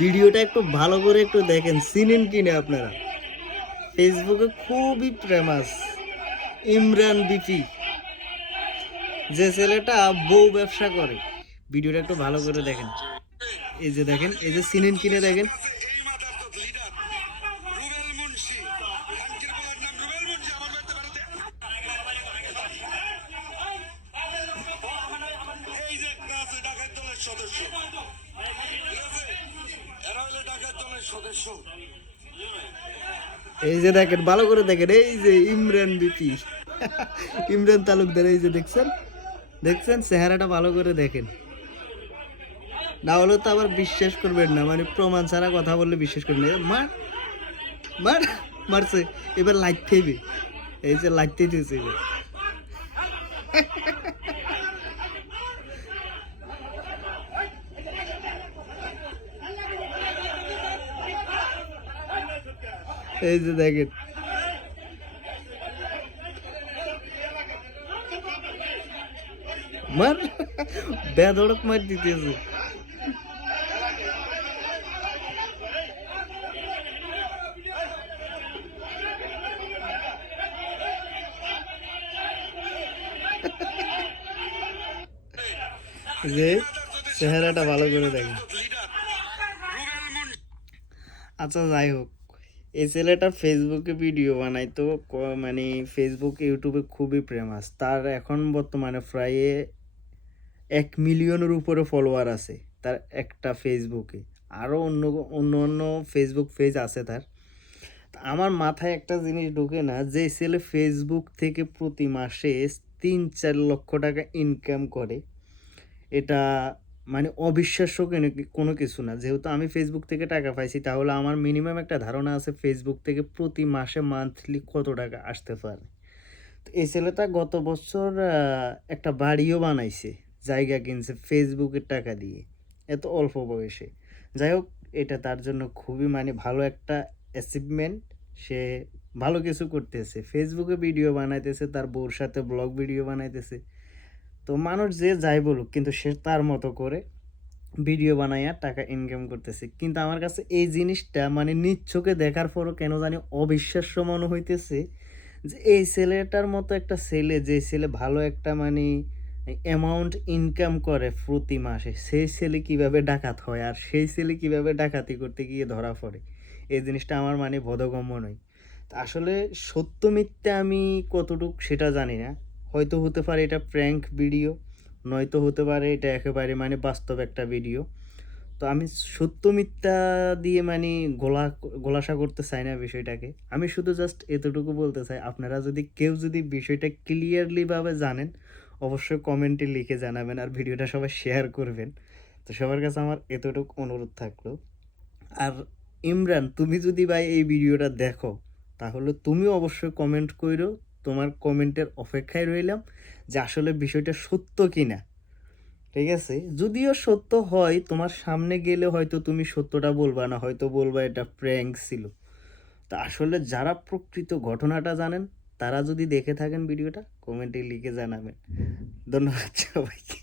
ভিডিওটা একটু ভালো করে একটু দেখেন, চিনেন কিনা আপনারা? ফেসবুকে খুবই ফেমাস ইমরান বিপি, যে ছেলেটা বউ ব্যবসা করে। ভিডিওটা একটু ভালো করে দেখেন। এই যে দেখেন, এই যে চিনেন কিনে দেখেন। এই যে দেখেন, ভালো করে দেখেন, এই যে ইমরান বিপি, ইমরান তালুকদার। এই যে দেখছেন, দেখছেন চেহারাটা ভালো করে দেখেন, না হলে তো আবার বিশ্বাস করবেন না, মানে প্রমাণ ছাড়া কথা বললে বিশ্বাস করবেন না। মার মার মারছে, এবার লাইতেইবে। এই যে লাইতেই দিয়েছে এবার। এই যে দেখেন, মার বেধড়ক মার দিতেছে। যে চেহারাটা ভালো করে দেখেন। আচ্ছা যাই হোক, এই ছেলেটা ফেসবুকে ভিডিও বানায় তো, মানে ফেসবুক ইউটিউবে খুবই ফেমাস। তার এখন বর্তমানে প্রায় 1 মিলিয়নের উপরে ফলোয়ার আছে তার একটা ফেসবুকে। আরও অন্য অন্য অন্য ফেসবুক পেজ আছে তার। তা আমার মাথায় একটা জিনিস ঢোকে না, যে ছেলে ফেসবুক থেকে প্রতি মাসে 3-4 লক্ষ টাকা ইনকাম করে, এটা মানে অবিশ্বাস্য কোনো কিছু না। যেহেতু আমি ফেসবুক থেকে টাকা পাইছি, তাহলে আমার মিনিমাম একটা ধারণা আছে ফেসবুক থেকে প্রতি মাসে মান্থলি কত টাকা আসতে পারে। তো এই ছেলেটা গত বছর একটা বাড়িও বানাইছে, জায়গা কিনছে ফেসবুকের টাকা দিয়ে, এত অল্প বয়সে। যাই হোক, এটা তার জন্য খুবই মানে ভালো একটা অ্যাচিভমেন্ট। সে ভালো কিছু করতেছে, ফেসবুকে ভিডিও বানাইতেছে, তার বউর সাথে ব্লগ ভিডিও বানাইতেছে। তো মানুষ যে যাই বলুক, কিন্তু সে তার মতো করে ভিডিও বানাইয়া টাকা ইনকাম করতেছে। কিন্তু আমার কাছে এই জিনিসটা মানে নিজ চোখে দেখার পরও কেন জানি অবিশ্বাস্য মনে হইতেছে, যে এই ছেলেটার মতো একটা ছেলে, যে ছেলে ভালো একটা মানে অ্যামাউন্ট ইনকাম করে প্রতি মাসে, সেই ছেলে কিভাবে ডাকাত হয়, আর সেই ছেলে কিভাবে ডাকাতি করতে গিয়ে ধরা পড়ে, এই জিনিসটা আমার মানে বোধগম্য নয়। তা আসলে সত্য মিথ্যা আমি কতটুক সেটা জানি না। হয়তো হতে পারে এটা প্র্যাঙ্ক ভিডিও, নয়তো হতে পারে এটা একেবারে মানে বাস্তব একটা ভিডিও। তো আমি সত্য মিথ্যা দিয়ে মানে গোলাসা করতে চাই না বিষয়টাকে। আমি শুধু জাস্ট এতটুকু বলতে চাই, আপনারা যদি কেউ যদি বিষয়টা ক্লিয়ারলি ভাবে জানেন, অবশ্যই কমেন্টে লিখে জানাবেন, আর ভিডিওটা সবাই শেয়ার করবেন। তো সবার কাছে আমার এতটুকু অনুরোধ থাকলো। আর ইমরান, তুমি যদি ভাই এই ভিডিওটা দেখো, তাহলে তুমিও অবশ্যই কমেন্ট কইরো। তোমার কমেন্টের অপেক্ষায় রইলাম, যে আসলে বিষয়টা সত্য কিনা। ঠিক আছে, যদিও সত্য হয়, তোমার সামনে গেলে হয়তো তুমি সত্যটা বলবা না, হয়তো বলবা এটা প্র্যাঙ্ক ছিল। তা আসলে যারা প্রকৃত ঘটনাটা জানেন, তারা যদি দেখে থাকেন ভিডিওটা, কমেন্টে লিখে জানাবেন। ধন্যবাদ সবাইকে।